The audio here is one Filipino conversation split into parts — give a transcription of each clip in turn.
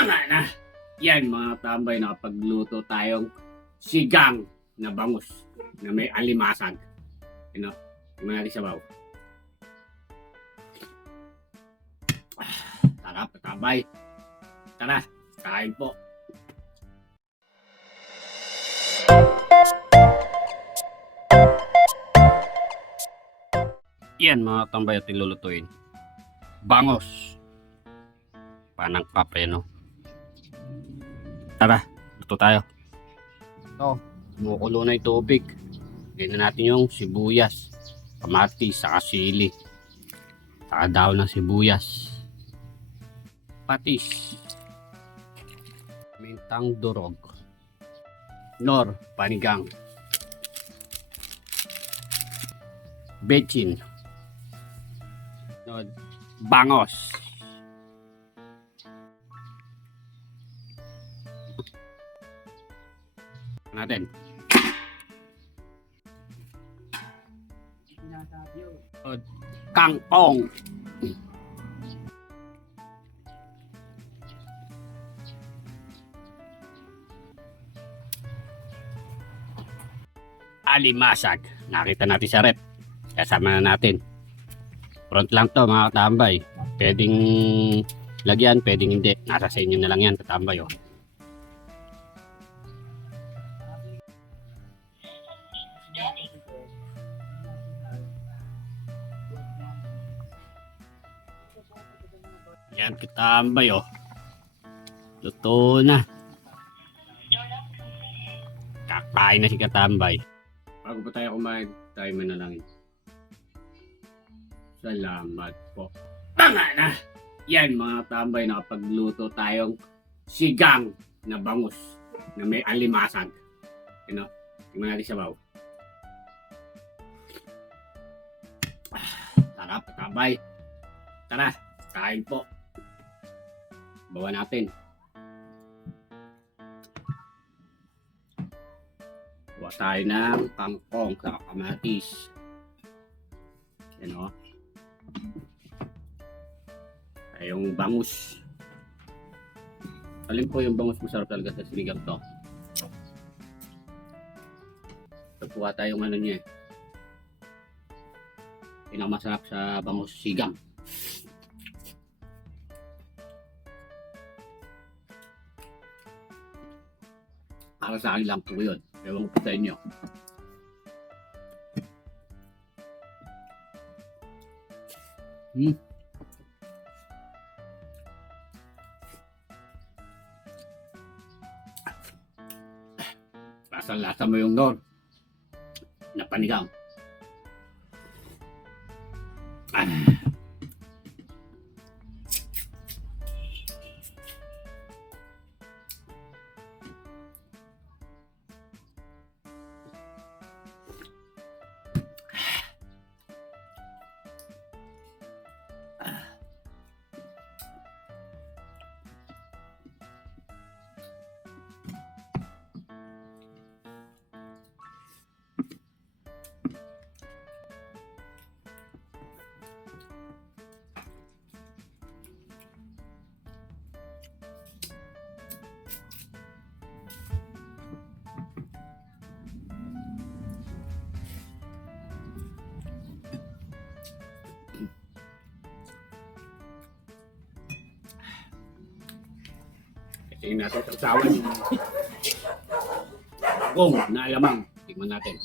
Tanga na! Yan mga tambay, nakapagluto tayong sigang na bangus na may alimasag. Ano? Tingnan natin sa baw. Tara, patambay. Tara, kain po. Yan mga tambay at ilulutuin. Bangos. Panangkap no. Tara, luto tayo. Ito, kumukulo na yung tubig. Ganyan natin yung sibuyas, kamatis, saka sili. Saka daon ng sibuyas. Patis. Mintang durog. Nor, panigang. Bechin. Bangos. Natin. Kangkong. Alimasag. Nakita natin sa rep. Kasama na natin. Front lang to mga katambay. Pwedeng lagyan, pwedeng hindi. Nasa sa inyo na lang yan katambay. Oh. Yan katambay oh. Luto na. Kakain na si katambay. Bago pa tayo kumain, tayo manalangin. Salamat po. Tanga na! Yan mga tambay, nakapagluto tayong sigang na bangus na may alimasag. Ano? Tingnan natin sa baw. Tara, patambay. Tara, kain po. Bawa natin. Bawa tayo ng kangkong sa kamatis. Yan o. Yung bangus. Alin po yung bangus masarap talaga sa sinigang to. Kuha tayong ano niya. Pinakamasarap sa bangus sigang. Para sa akin lang po yun. Ewan ko sa inyo. Lasa mo yung nor na panigang. Tingnan natin sa sawan yung bagong na alamang. Tingnan natin.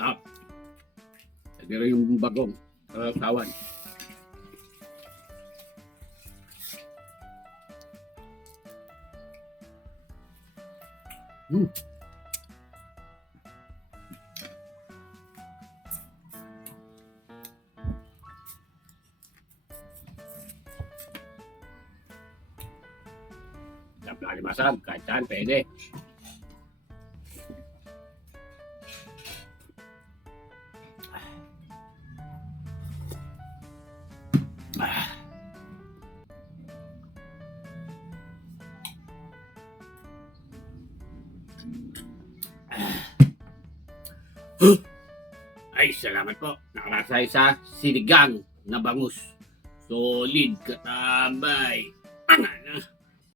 Sarap. Pero yung bagong tawan. Alimasag. alimasag. Kahit saan pwede. Ay, salamat po. Nakarasay sa sinigang na bangus. Solid katambay. Angan!